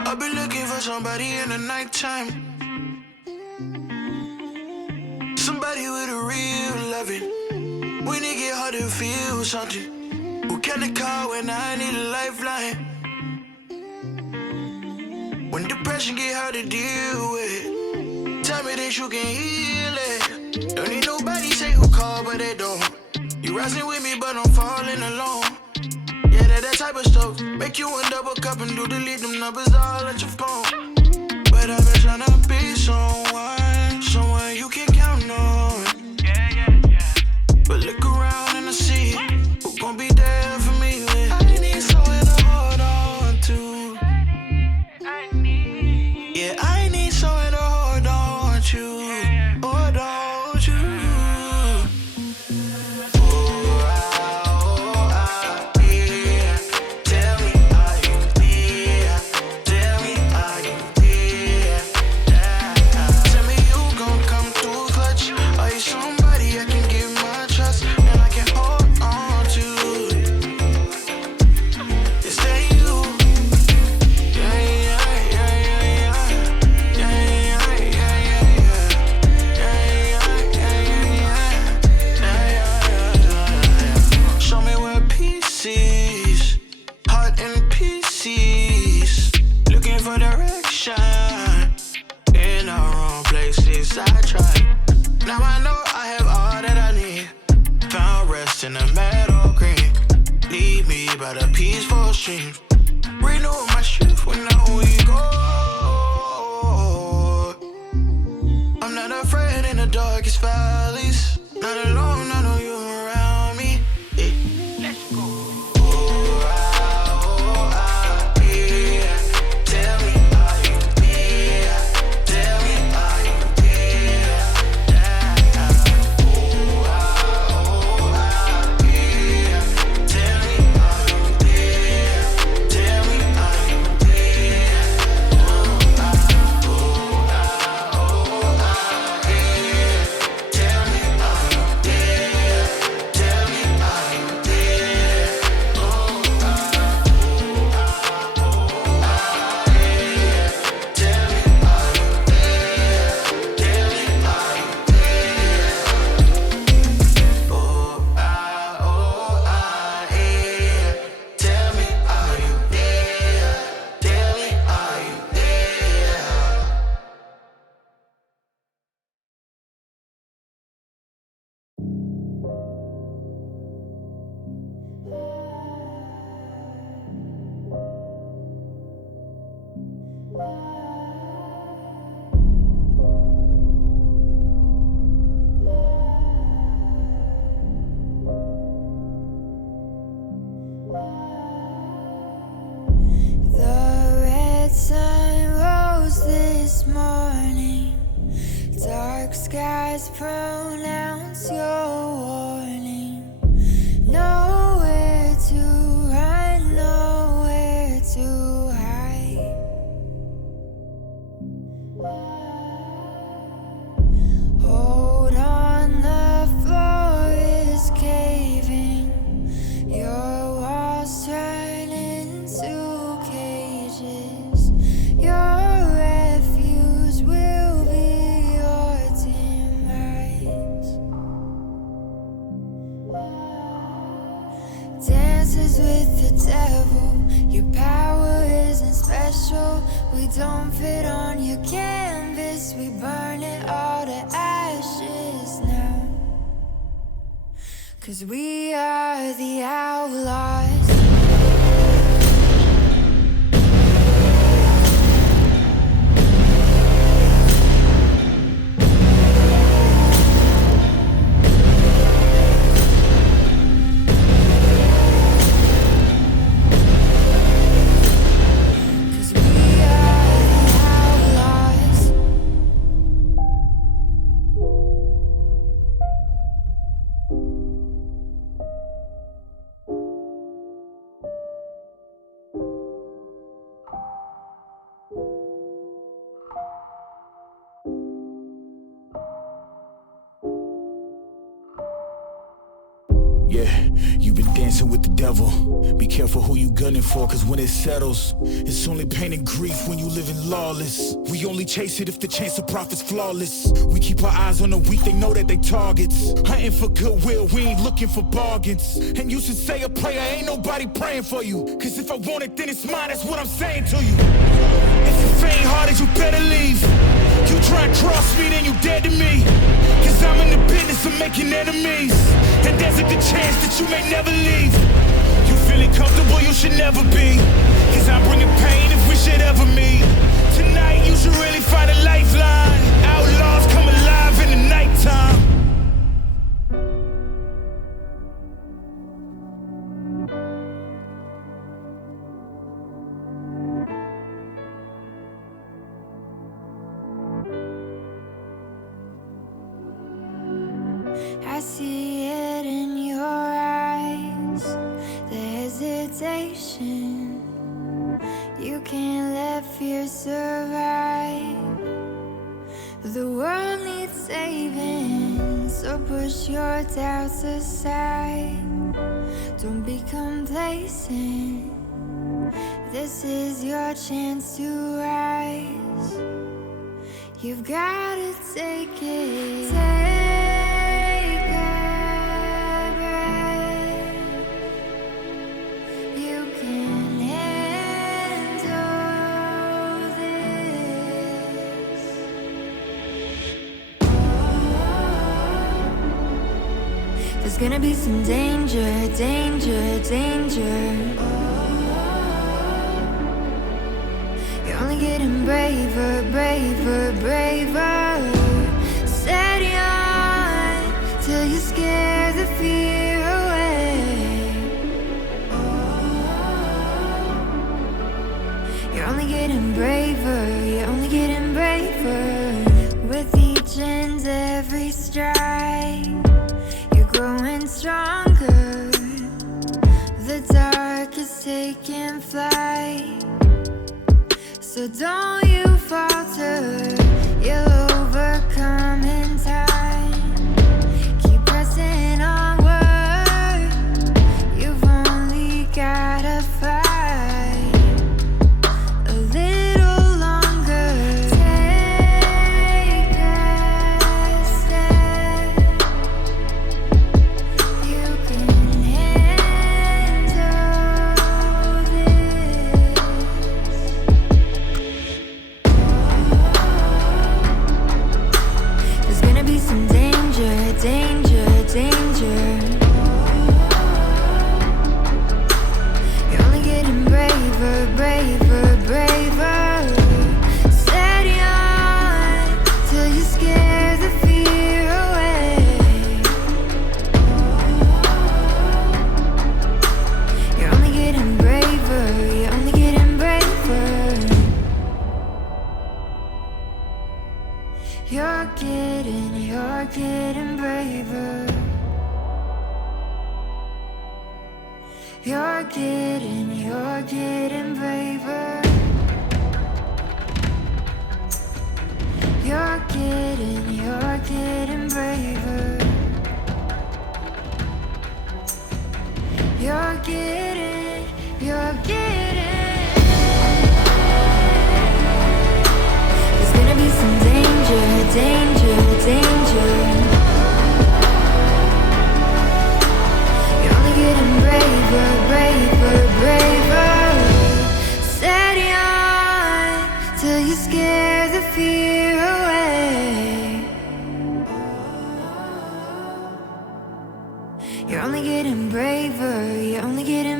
I've been looking for somebody in the nighttime, somebody with a real loving. When it get hard to feel something, who can I call when I need a lifeline? When depression get hard to deal with, tell me that you can heal it. Don't need nobody say who called, but they don't. You rising with me, but I'm falling alone. Yeah, that type of stuff. Make you a double cup and do delete them numbers all at your phone. But I've been trying to be someone you can count on. But look around and I see who gon' be there for me when I need someone to hold on to. Yeah, I need someone to hold on to. Hold on to. In a meadow green, lead me by the peaceful stream. Renew my strength when we go. I'm not afraid in the darkest valleys. Not alone, I know you around me. Yeah. Let's go. Skies pronounce your warning. Nowhere to run, nowhere to hide. Hold on, the floor is caving. Your walls turn into cages. Your refuse will be your dances with the devil. Your power isn't special. We don't fit on your canvas. We burn it all to ashes now. 'Cause we are the outlaws. Yeah, you've been dancing with the devil. Be careful who you gunning for, cause when it settles, it's only pain and grief when you living lawless. We only chase it if the chance of profit's flawless. We keep our eyes on the weak, they know that they targets. Hunting for goodwill, we ain't looking for bargains. And you should say a prayer, ain't nobody praying for you. Cause if I want it, then it's mine, that's what I'm saying to you. If you faint hearted, you better leave. You try and cross me, then you dead to me. Cause I'm in the business of making enemies. And there's a good chance that you may never leave. You feeling comfortable, you should never be. Cause I'm bringing pain if we should ever meet. Tonight you should really find a lifeline. Outlaws come alive in the nighttime. I see it in your eyes, the hesitation. You can't let fear survive. The world needs saving, so push your doubts aside. Don't be complacent. This is your chance to rise. You've gotta take it. Take a breath. You can handle this. There's gonna be some danger, danger, danger. You're only getting braver, braver, braver. Steady on till you scare the fear away. You're only getting braver, you're only getting braver. With each and every stride, you're growing stronger. The dark is taking flight. So don't you falter, you'll overcome in time. Keep pressing onward, you've only gotta fight a little longer. Take a step, you can handle this. There's gonna be some danger, danger, danger. You're only getting braver, braver, braver. Steady on till you scare the fear away. You're only getting braver, you're only getting braver. You're getting braver. You're getting braver. You're getting braver. You're getting. There's gonna be some danger, danger, danger. You're only getting braver, braver, braver. Steady on till you scare the fear away. You're only getting braver, you're only getting